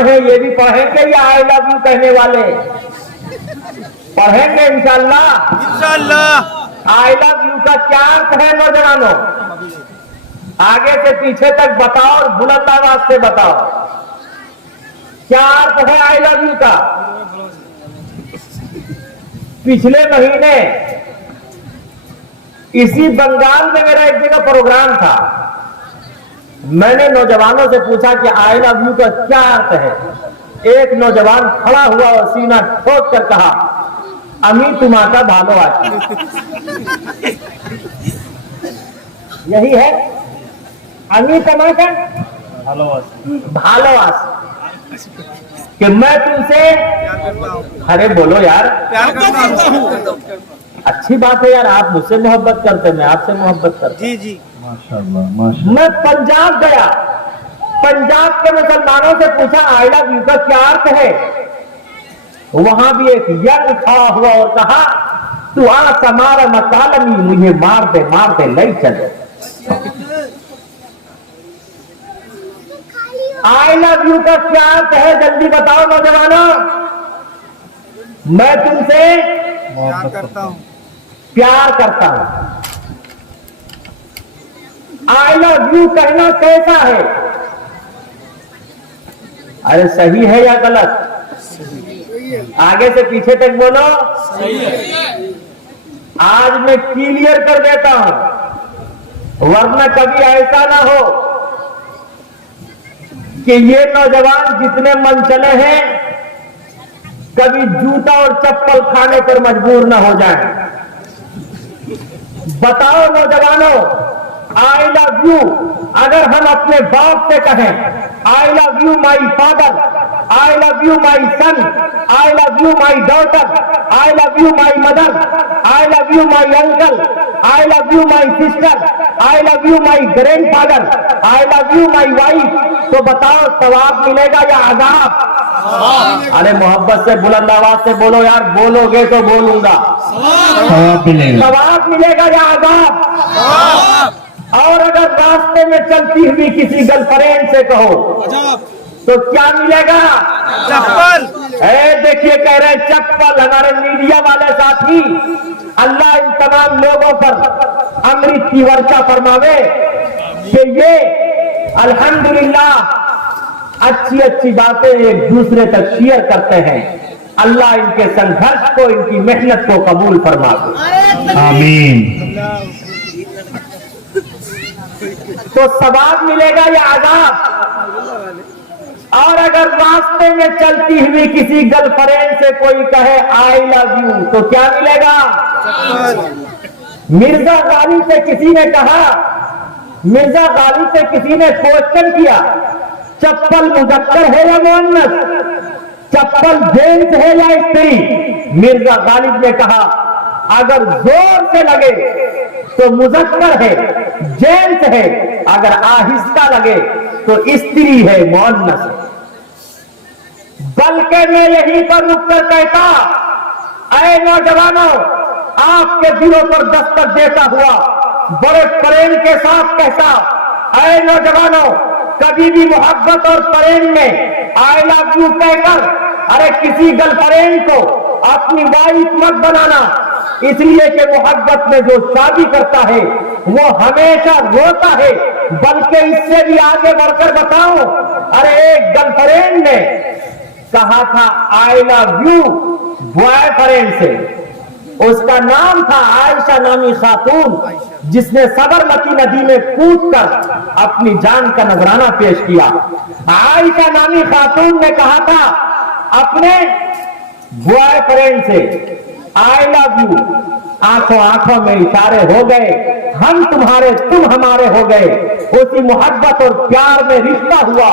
कौन है ये भी पढ़ेंगे, या आई लव यू कहने वाले पढ़ेंगे इंशाल्लाह। इंशाल्लाह। आई लव यू का क्या अर्थ है नौजवानों? आगे से पीछे तक बताओ और बुलंद आवाज से बताओ, क्या अर्थ है आई लव यू का? पिछले महीने इसी बंगाल में मेरा एक जगह प्रोग्राम था। मैंने नौजवानों से पूछा कि आई लव यू का क्या अर्थ है। एक नौजवान खड़ा हुआ और सीना ठोक कर कहा, अमी तुम्हारा भालो आती। यही है अमी तुम्हारा भालोवास, कि मैं तुमसे, अरे बोलो यार, प्यार करता हूँ। अच्छी बात है यार, आप मुझसे मोहब्बत करते, मैं आपसे मोहब्बत करता। जी जी माशाल्लाह माशाल्लाह। मैं पंजाब गया, पंजाब के मुसलमानों से पूछा आई लव यू का क्या अर्थ है। वहां भी एक यंग खड़ा हुआ और कहा, तू आ समारा मकालमी, मुझे मार दे लई चले। आई लव यू का क्या अर्थ है, जल्दी बताओ नौजवानों। मैं तुमसे प्यार करता हूँ। प्यार करता हूं। आई लव यू कहना कैसा है? अरे सही है या गलत? आगे से पीछे तक बोलो। आज मैं क्लियर कर देता हूं, वरना कभी ऐसा ना हो कि ये नौजवान जितने मन चले हैं कभी जूता और चप्पल खाने पर मजबूर ना हो जाए। बताओ नौजवानों, आई लव यू अगर हम अपने बाप से कहें, I love you my father, I love you my son, I love you my daughter, I love you my mother, I love you my uncle, I love you my sister, I love you my grandfather, I love you my wife, तो बताओ सवाब मिलेगा या अजाब? अरे मोहब्बत से बुलंद आवाज से बोलो यार, बोलोगे तो बोलूंगा। सवाब मिलेगा। सवाब मिलेगा या अजाब? और अगर रास्ते में चलती हुई किसी गर्लफ्रेंड से कहो तो क्या मिलेगा? चप्पल। देखिए कह रहे हैं चप्पल। हमारे मीडिया वाले साथी, अल्लाह इन तमाम लोगों पर अमृत की वर्षा फरमावे कि ये अल्हम्दुलिल्लाह अच्छी बातें एक दूसरे तक शेयर करते हैं। अल्लाह इनके संघर्ष को, इनकी मेहनत को कबूल फरमावे, आमीन। तो सवाब मिलेगा या अजाब? और अगर रास्ते में चलती हुई किसी गर्लफ्रेंड से कोई कहे आई लव यू तो क्या मिलेगा? मिर्जा गालिब से किसी ने कहा, मिर्जा गालिब से किसी ने क्वेश्चन किया, चप्पल मुजक्कर है या मुअन्नस, चप्पल जेंट्स है या स्त्री? मिर्जा गालिब ने कहा अगर जोर से लगे तो मुजक्कर है, जेंट्स है, अगर आहिस्ता लगे तो स्त्री है, मुअन्नस है। बल्कि मैं यहीं पर रुककर कहता, ऐ नौजवानों, आपके दिलों पर दस्तक देता हुआ बड़े प्रेम के साथ कहता, ऐ नौजवानों, कभी भी मोहब्बत और प्रेम में आई लव यू कहकर अरे किसी गर्लफ्रेंड को अपनी वाइफ मत बनाना, इसलिए कि मोहब्बत में जो शादी करता है वो हमेशा रोता है। बल्कि इससे भी आगे बढ़कर बताऊं, अरे एक गर्लफ्रेंड ने कहा था आई लव यू बॉयफ्रेंड से, उसका नाम था आयशा नामी खातून, जिसने साबरमती नदी में कूदकर अपनी जान का नजराना पेश किया। आयशा नामी खातून ने कहा था अपने बॉयफ्रेंड से आई लव यू, आंखों आंखों में इशारे हो गए, हम तुम्हारे तुम हमारे हो गए। उसी मोहब्बत और प्यार में रिश्ता हुआ,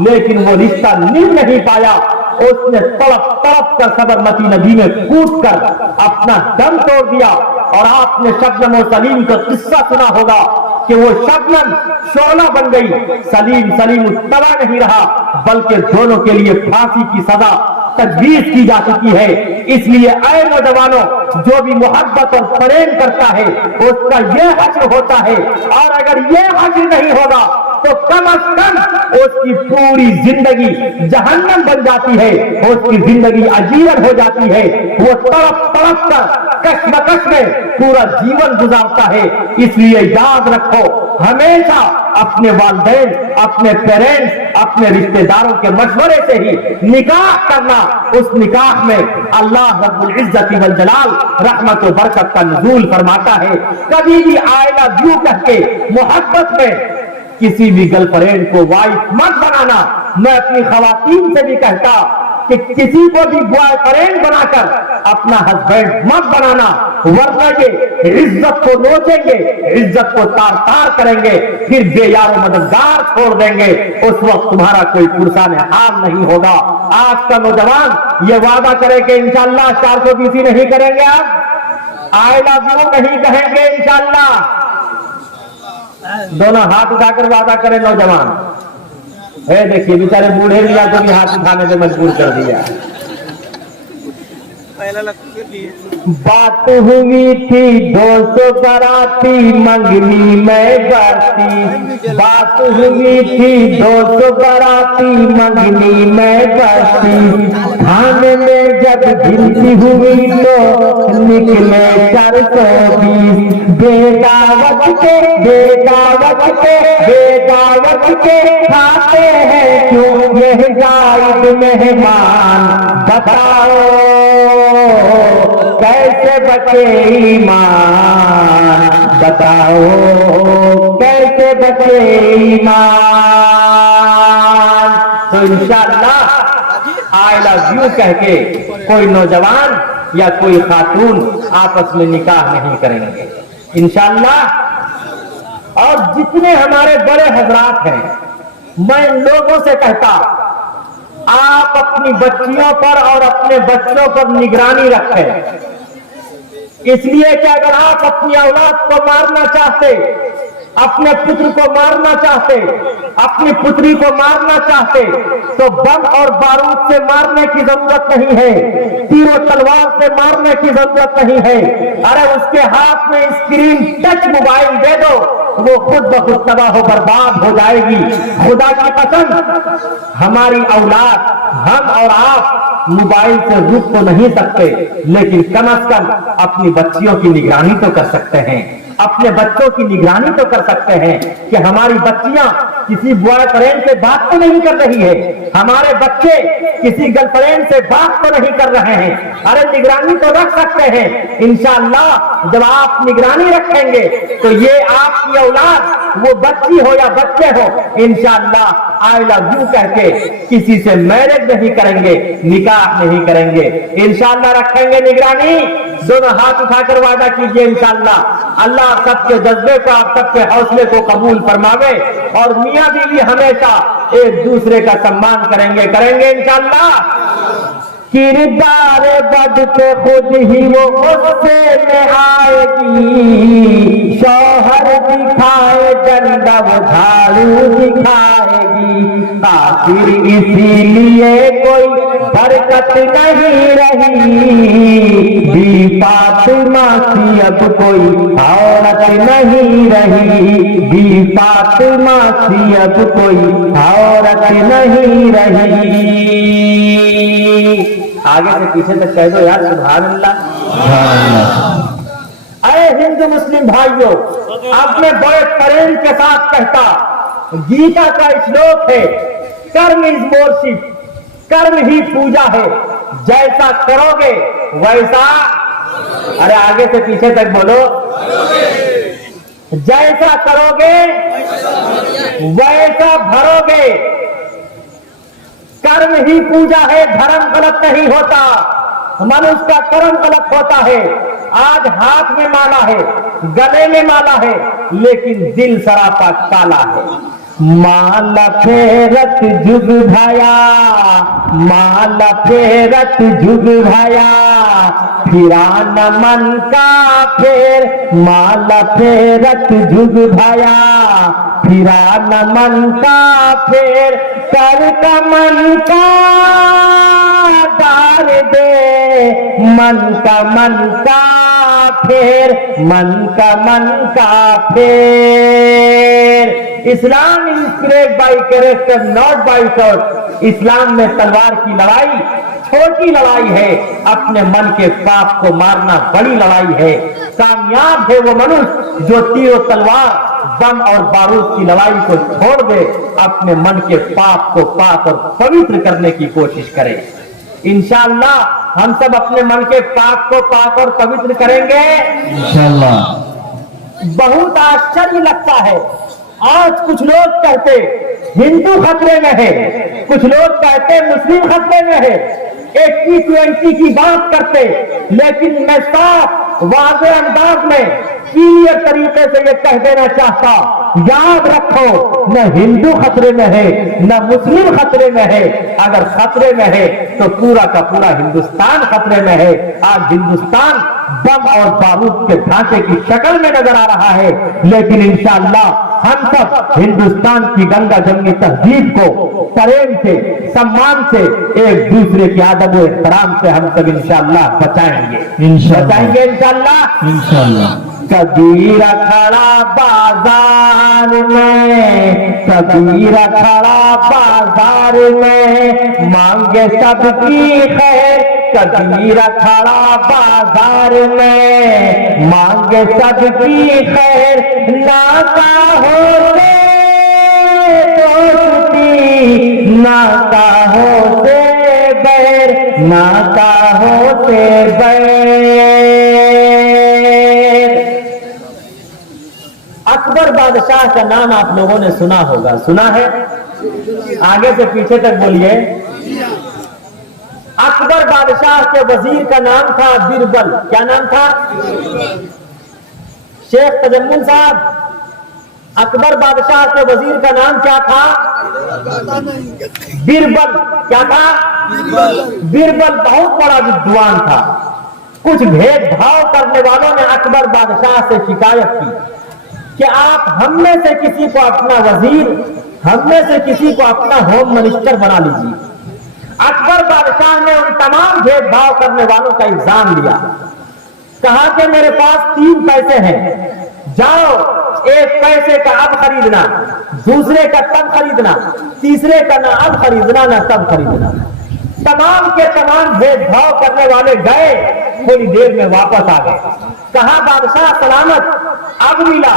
लेकिन वो रिश्ता निभ नहीं पाया। उसने तड़प तड़प कर साबरमती नदी में कूदकर अपना दम तोड़ दिया। और आपने शबनम और सलीम का किस्सा सुना होगा कि वो शबनम शोला बन गई, सलीम तबा नहीं रहा, बल्कि दोनों के लिए फांसी की सजा तजवीज की जा चुकी है। इसलिए ऐ नौजवानों, जो भी मोहब्बत और प्रेम करता है उसका ये हश्र होता है, और अगर ये हश्र नहीं होगा तो कम से कम उसकी पूरी जिंदगी जहन्नम बन जाती है, उसकी जिंदगी अजीवन हो जाती है। वो तड़प तड़प कर कश्मकश में पूरा जीवन गुजारता है। इसलिए याद रखो, हमेशा अपने वालिदैन, अपने पेरेंट्स, अपने रिश्तेदारों के मशवरे से ही निकाह करना। उस निकाह में अल्लाह रब्बुल इज्जत वल जलाल रहमत व बरकत का नुज़ूल फरमाता है। कभी भी आई लव यू कह के मोहब्बत में किसी भी गर्लफ्रेंड को वाइफ मत बनाना। मैं अपनी खवातीन से भी कहता कि किसी को भी बॉयफ्रेंड बनाकर अपना हस्बैंड मत बनाना, वरना ये इज्जत को नोचेंगे, इज्जत को तार तार करेंगे, फिर बेयार मददगार छोड़ देंगे। उस वक्त तुम्हारा कोई पुरसाने हाल नहीं होगा। आज का नौजवान ये वादा करे कि इंशाअल्लाह 420 नहीं करेंगे, आप आई लव यू नहीं कहेंगे इंशाअल्लाह। दोनों हाथ उठाकर वादा करें नौजवान। है देखिए बेचारे बूढ़े भी को भी हाथ उठाने से मजबूर कर दिया। बात हुई थी 200 बाराती मंगनी में बरती, बात हुई थी 200 बाराती मंगनी में बरती, खाने में जब गिनती हुई तो निकले 420। बेदावत के बेदावत के बेदावत के खाते हैं क्यों ये जायद मेहमान, बताओ कैसे बचे ईमान, बताओ कैसे बचे ईमान। तो इंशाअल्लाह आई लव यू कह के कोई नौजवान या कोई खातून आपस में निकाह नहीं करेंगे इंशाअल्लाह। और जितने हमारे बड़े हजरात हैं, मैं लोगों से कहता, आप अपनी बच्चियों पर और अपने बच्चों पर निगरानी रखें। इसलिए कि अगर आप अपनी औलाद को मारना चाहते, अपने पुत्र को मारना चाहते, अपनी पुत्री को मारना चाहते, तो बम और बारूद से मारने की जरूरत नहीं है, तीरों तलवार से मारने की जरूरत नहीं है। अरे उसके हाथ में स्क्रीन टच मोबाइल दे दो, वो खुद ब खुद तबाह हो बर्बाद हो जाएगी। खुदा की कसम, हमारी औलाद, हम और आप मोबाइल से रुक तो नहीं सकते, लेकिन कम से कम अपनी बच्चियों की निगरानी तो कर सकते हैं, अपने बच्चों की निगरानी तो कर सकते हैं कि हमारी बच्चियां किसी बॉयफ्रेंड से बात तो नहीं कर रही है, हमारे बच्चे किसी गर्लफ्रेंड से बात तो नहीं कर रहे हैं। अरे निगरानी तो रख सकते हैं। इंशाअल्लाह जब आप निगरानी रखेंगे तो ये आपकी औलाद, वो बच्ची हो या बच्चे हो, इंशाअल्लाह आई लव यू कह के किसी से मैरिज नहीं करेंगे, निकाह नहीं करेंगे। इंशाअल्लाह रखेंगे निगरानी। दोनों हाथ उठाकर वादा कीजिए इंशाअल्लाह। अल्लाह सबके जज्बे को, आप सबके हौसले को कबूल फरमावे और मियां बीवी हमेशा एक दूसरे का सम्मान करेंगे इंशाअल्लाह। किरदार बद पे खुद ही वो गुस्से में आएगी, शौहर दिखाए डंडा वो झाड़ू दिखाएगी। आखिर इसीलिए कोई बरकत नहीं रही, बी फातिमा की अब कोई औरत नहीं रही, बी फातिमा की अब कोई औरत नहीं रही। आगे से पीछे तक कह दो यार, सुभान अल्लाह। अरे हिंदू मुस्लिम भाइयों, अपने बड़े प्रेम के साथ कहता, गीता का श्लोक है, कर्म इज वर्शिप, कर्म ही पूजा है, जैसा करोगे वैसा, अरे आगे से पीछे तक बोलो, जैसा करोगे वैसा भरोगे। कर्म ही पूजा है, धर्म गलत नहीं होता, मनुष्य का कर्म गलत होता है। आज हाथ में माला है, गले में माला है, लेकिन दिल सरापा काला है। माला फेरत जुग भाया, माला फेरत जुग भाया, फिरा न मन का फेर, माला फेरत जुग भाया, फिरा न मन का फेर, कर का मन का डाल दे, मन का फेर, मन का फेर। Islam is inspired by character, not by sword. इस्लाम में तलवार की लड़ाई छोटी लड़ाई है, अपने मन के पाप को मारना बड़ी लड़ाई है। कामयाब है वो मनुष्य जो तीर और तलवार, बम और बारूद की लड़ाई को छोड़ दे, अपने मन के पाप को पाक और पवित्र करने की कोशिश करे। इंशाअल्लाह हम सब अपने मन के पाप को पाक और पवित्र करेंगे इंशाअल्लाह। बहुत आश्चर्य लगता है, आज कुछ लोग कहते हिंदू खतरे में है, कुछ लोग कहते मुस्लिम खतरे में है, 80-20 की बात करते, लेकिन मैं साफ वाज़ेह अंदाज में क्लियर तरीके से ये कह देना चाहता, याद रखो न हिंदू खतरे में है न मुस्लिम खतरे में है। अगर खतरे में है तो पूरा का पूरा हिंदुस्तान खतरे में है। आज हिंदुस्तान बम और बारूद के ढांचे की शक्ल में नजर आ रहा है, लेकिन इंशाअल्लाह हम सब हिंदुस्तान की गंगा जमनी तहजीब को प्रेम से, सम्मान से, एक दूसरे के आदब और एहतराम से हम सब इंशाअल्लाह बचाएंगे इंशाअल्लाह। कबीरा खड़ा बाजार में, कबीरा खड़ा बाजार में, मांगे सबकी खैर। कबीरा खड़ा बाजार में, मांगे सबकी खैर। नाता होते दोस्ती, नाता होते बैर, नाता होते बैर। अकबर बादशाह का नाम आप लोगों ने सुना होगा, सुना है? आगे से पीछे तक बोलिए। अकबर बादशाह के वजीर का नाम था बीरबल। क्या नाम था? शेख तजम्मुल साहब, अकबर बादशाह के वजीर का नाम क्या था? बीरबल। क्या था? बीरबल बहुत बड़ा विद्वान था। कुछ भेदभाव करने वालों ने अकबर बादशाह से शिकायत की कि आप हम में से किसी को अपना वजीर, हम में से किसी को अपना होम मिनिस्टर बना लीजिए। अकबर बादशाह ने उन तमाम भेदभाव करने वालों का इल्जाम लिया, कहा कि मेरे पास 3 पैसे हैं, जाओ एक पैसे का अब खरीदना, दूसरे का तब खरीदना, तीसरे का ना अब खरीदना ना तब खरीदना। तमाम के तमाम भेदभाव करने वाले गए, थोड़ी देर में वापस आ गए। कहा बादशाह सलामत, अब मिला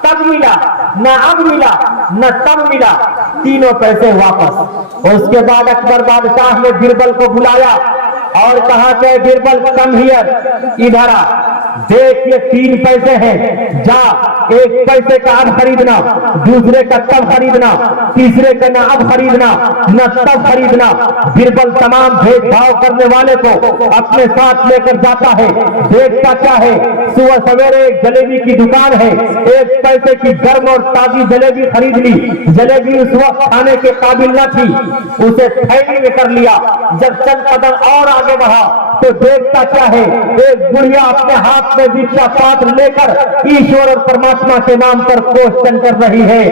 तब मिला, न अब मिला न तब मिला, तीनों पैसे वापस। उसके बाद अकबर बादशाह ने बीरबल को बुलाया और कहा कि बीरबल कम हियर, इधर आ, देख ये 3 पैसे हैं, जा एक पैसे का अब खरीदना, दूसरे का तब खरीदना, तीसरे का न अब खरीदना न तब खरीदना। बीरबल तमाम भेदभाव करने वाले को अपने साथ लेकर जाता है। देखता क्या है, सुबह सवेरे एक जलेबी की दुकान है, 1 पैसे की गर्म और ताजी जलेबी खरीद ली। जलेबी उस वक्त खाने के काबिल न थी, उसे थैली में कर लिया। जब चंद कदम और आगे बढ़ा तो देखता क्या है, एक बुढ़िया अपने हाथ में दीक्षा पात्र लेकर ईश्वर और परमात्मा के नाम पर क्वेश्चन कर रही है।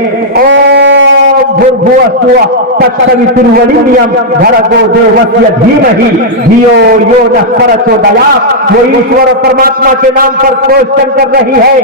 ओम भूर्भुवस्सुवः तत्सवितुर्वरेण्यं भर्गो देवस्य धीमहि धियो यो नः प्रचोदयात्। वो ईश्वर और परमात्मा के नाम पर क्वेश्चन कर रही है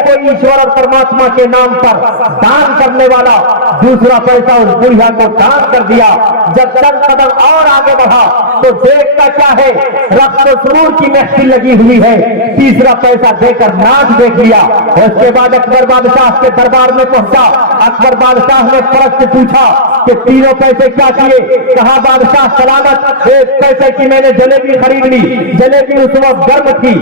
कोई ईश्वर और परमात्मा के नाम पर दान करने वाला? दूसरा पैसा उस बुढ़िया को दान कर दिया। जब चंद कदम और आगे बढ़ा तो देखता क्या है, रक्त सुरूर की महफिल लगी हुई है। तीसरा पैसा देकर नाच देख लिया। उसके बाद अकबर बादशाह के दरबार में पहुंचा। अकबर बादशाह ने फर्क से पूछा कि 3 पैसे क्या किए? कहा बादशाह सलामत, 1 पैसे की मैंने जलेबी खरीद ली। जलेबी उस वक्त गर्म थी,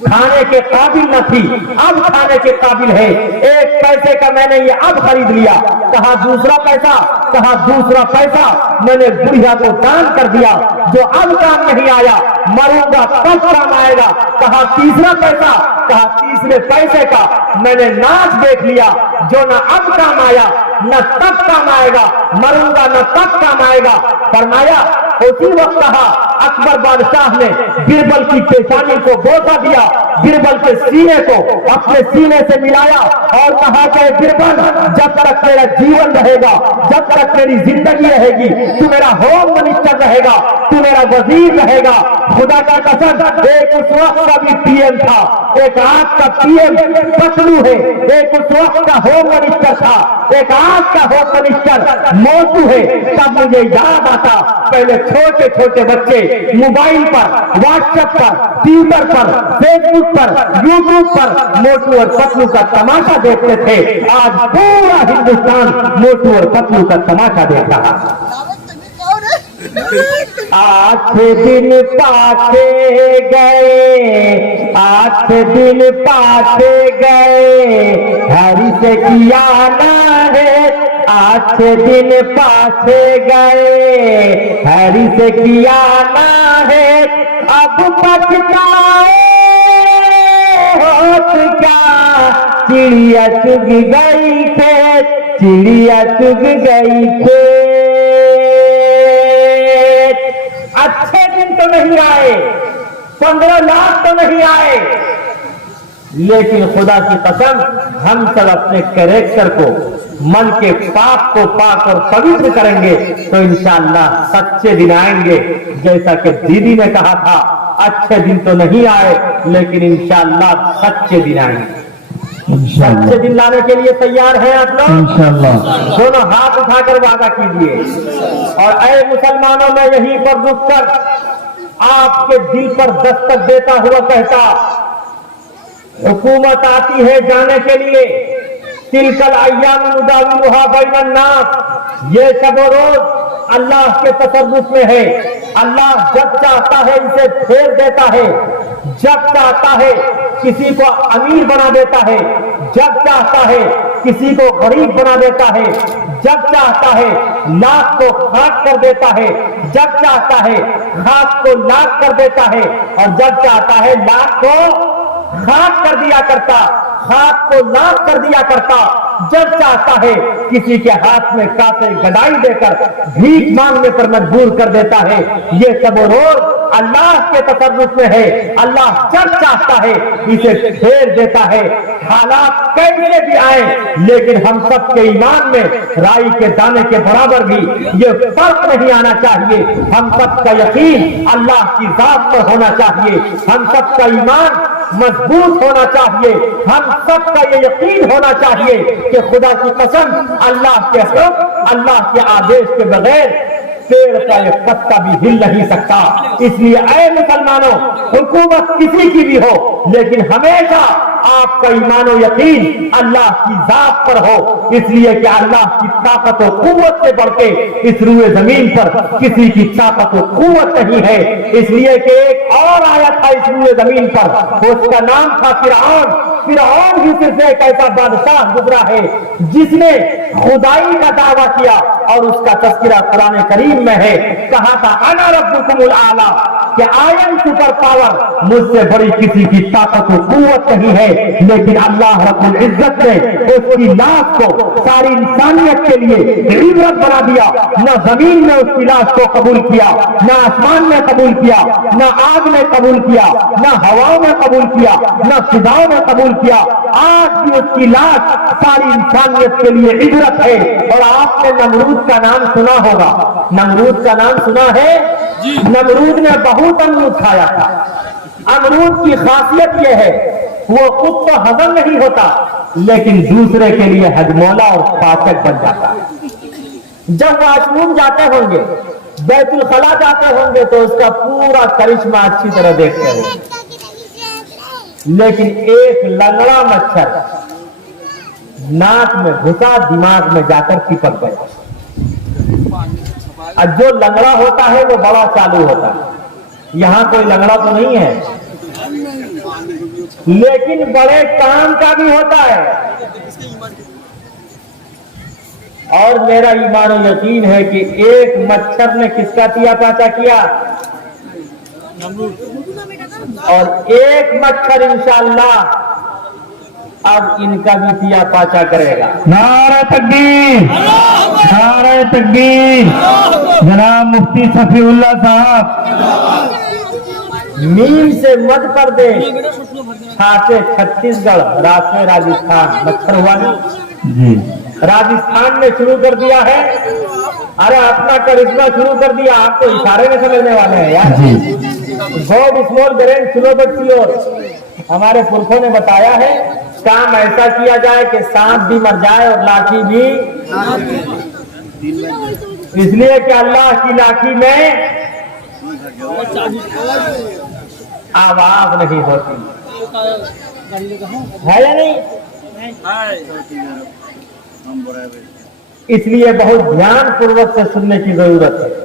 खाने के काबिल न थी, अब खाने के काबिल है। 1 पैसे का मैंने ये अब खरीद लिया। कहा दूसरा पैसा? कहा दूसरा पैसा मैंने बुढ़िया को दान कर दिया, जो अब काम नहीं आया, मरूंगा तब काम आएगा। कहा तीसरा पैसा? कहा तीसरे पैसे का मैंने नाच देख लिया, जो न अब काम आया न तब काम आएगा, मरूंगा न तब काम आएगा। फरमाया उसी वक्त कहा अकबर बादशाह ने बीरबल की पेशानी को बोसा दिया, बीरबल के सीने को अपने सीने से मिलाया और कहा कि बीरबल, जब तक मेरा जीवन रहेगा, जब तक मेरी जिंदगी रहेगी, तू मेरा होम मिनिस्टर रहेगा। रहेगा, तू मेरा वजीर रहेगा। खुदा का कसम, एक उस वक्त का भी पीएम था, एक आज का पीएम पतलू है, एक उस वक्त का होम मिनिस्टर था, एक आज का होम मिनिस्टर मोटू है। तब मुझे याद आता, पहले छोटे छोटे बच्चे मोबाइल पर, व्हाट्सएप पर, ट्विटर पर, फेसबुक पर, यूट्यूब पर मोटू और पतलू का तमाशा देखते थे। आज पूरा हिंदुस्तान मोटू और पतलू का तमाशा देख रहा है। आठ दिन पाछे गए, 8 दिन पाछे गए, हरि से किया ना है। 8 दिन पाछे गए, हरि से किया ना है। अब पछताए होत क्या, चिड़िया चुग गई खेत, चिड़िया चुग गई खेत। अच्छे दिन तो नहीं आए, 15 लाख तो नहीं आए, लेकिन खुदा की कसम, हम सब अपने कैरेक्टर को, मन के पाप को पाक और पवित्र करेंगे तो इंशाअल्लाह सच्चे दिन आएंगे। जैसा कि दीदी ने कहा था, अच्छे दिन तो नहीं आए, लेकिन इंशाअल्लाह सच्चे दिन आएंगे। सच्चे दिन लाने के लिए तैयार हैं आप लोग? इंशाअल्लाह। दोनों हाथ उठाकर वादा कीजिए। और ऐ मुसलमानों, में यहीं पर रुककर आपके दिल पर दस्तक देता हुआ कहता, हुकूमत आती है जाने के लिए, तिलकल अय्याम नुदाविलुहा बैनन नास, ये सब रोज अल्लाह के तसर्रुफ में है। अल्लाह जब चाहता है इसे फेर देता है, जब चाहता है किसी को अमीर बना देता है, जब चाहता है किसी को गरीब बना देता है, जब चाहता है लाख को खाक कर देता है, जब चाहता है खाक को लाख कर देता है, और जब चाहता है लाख को खाक कर दिया करता, खाक को लाख कर दिया करता। जब चाहता है किसी के हाथ में कांटे गदाई देकर भीख मांगने पर मजबूर कर देता है। ये सब रोज अल्लाह के तसर्रुफ में है। अल्लाह जब चाहता है इसे फेर देता है। हालात कैसे भी आए, लेकिन हम सब के ईमान में राई के दाने के बराबर भी ये फर्क नहीं आना चाहिए। हम सब का यकीन अल्लाह की जात पर होना चाहिए, हम सब का ईमान मजबूत होना चाहिए, हम सब का ये यकीन होना चाहिए कि खुदा की कसम, अल्लाह के हुक्म, अल्लाह के आदेश के बगैर पेड़ का ये पत्ता भी हिल नहीं सकता। इसलिए ऐ मुसलमानों, हुकूमत किसी की भी हो, लेकिन हमेशा आपका ईमान और यकीन अल्लाह की जात पर हो। इसलिए कि अल्लाह की ताकत और कुव्वत से बढ़ के इस रूए जमीन पर किसी की ताकत और कुव्वत नहीं है। इसलिए कि एक और आया था इस रूए जमीन पर, उसका नाम था फिरऔन। फिरऔन भी सिर्फ एक ऐसा बादशाह गुजरा है जिसने खुदाई का दावा किया, और उसका तस्करा कुरान करीम में है। कहा था अना रब्बुकुमुल आला, कि आई एम सुपर पावर, मुझसे बड़ी किसी की ताकत और कुव्वत नहीं है। लेकिन अल्लाह रब्बुल इज्जत ने उसकी लाश को सारी इंसानियत के लिए इबरत बना दिया। न जमीन में उसकी लाश को कबूल किया, न आसमान में कबूल किया, न आग में कबूल किया, न हवाओं में कबूल किया, न फिजाओं में कबूल किया। आज भी उसकी लाश सारी इंसानियत के लिए इबरत है। और आपने नमरूद का नाम सुना होगा, नमरूद का नाम सुना है? नमरूद ने बहुत अमरूद खाया था। अमरूद की खासियत यह है, वो खुद तो हजम नहीं होता, लेकिन दूसरे के लिए हजमौला और पाचक बन जाता है। जब वाशरूम जाते होंगे, बैतुल खला जाते होंगे, तो उसका पूरा करिश्मा अच्छी तरह देखते होंगे। लेकिन एक लंगड़ा मच्छर नाक में घुसा, दिमाग में जाकर चिपक गया। और जो लंगड़ा होता है वो बड़ा चालू होता है। यहां कोई लंगड़ा तो नहीं है, लेकिन बड़े काम का भी होता है। और मेरा ईमान और यकीन है कि एक मच्छर ने किसका तिया पाचा किया, और एक मच्छर इंशाअल्लाह अब इनका भी तिया पाचा करेगा। नारे तकबीर, नारे तकबीर। जनाब मुफ्ती सफीउल्लाह साहब। मीम से मध्य प्रदेश, छाते छत्तीसगढ़, रास्ते राजस्थान, मच्छर हुआ नहीं। जी। राजस्थान ने शुरू कर दिया है अरे अपना करिश्मा शुरू कर दिया, आप तो इशारे में समझने वाले हैं यार। God small brain slow but sure. हमारे पुरखों ने बताया है काम ऐसा किया जाए कि सांप भी मर जाए और लाठी भी, इसलिए कि अल्लाह की लाठी में आवाज नहीं होती है या नहीं। इसलिए बहुत ध्यान पूर्वक से सुनने की जरूरत है।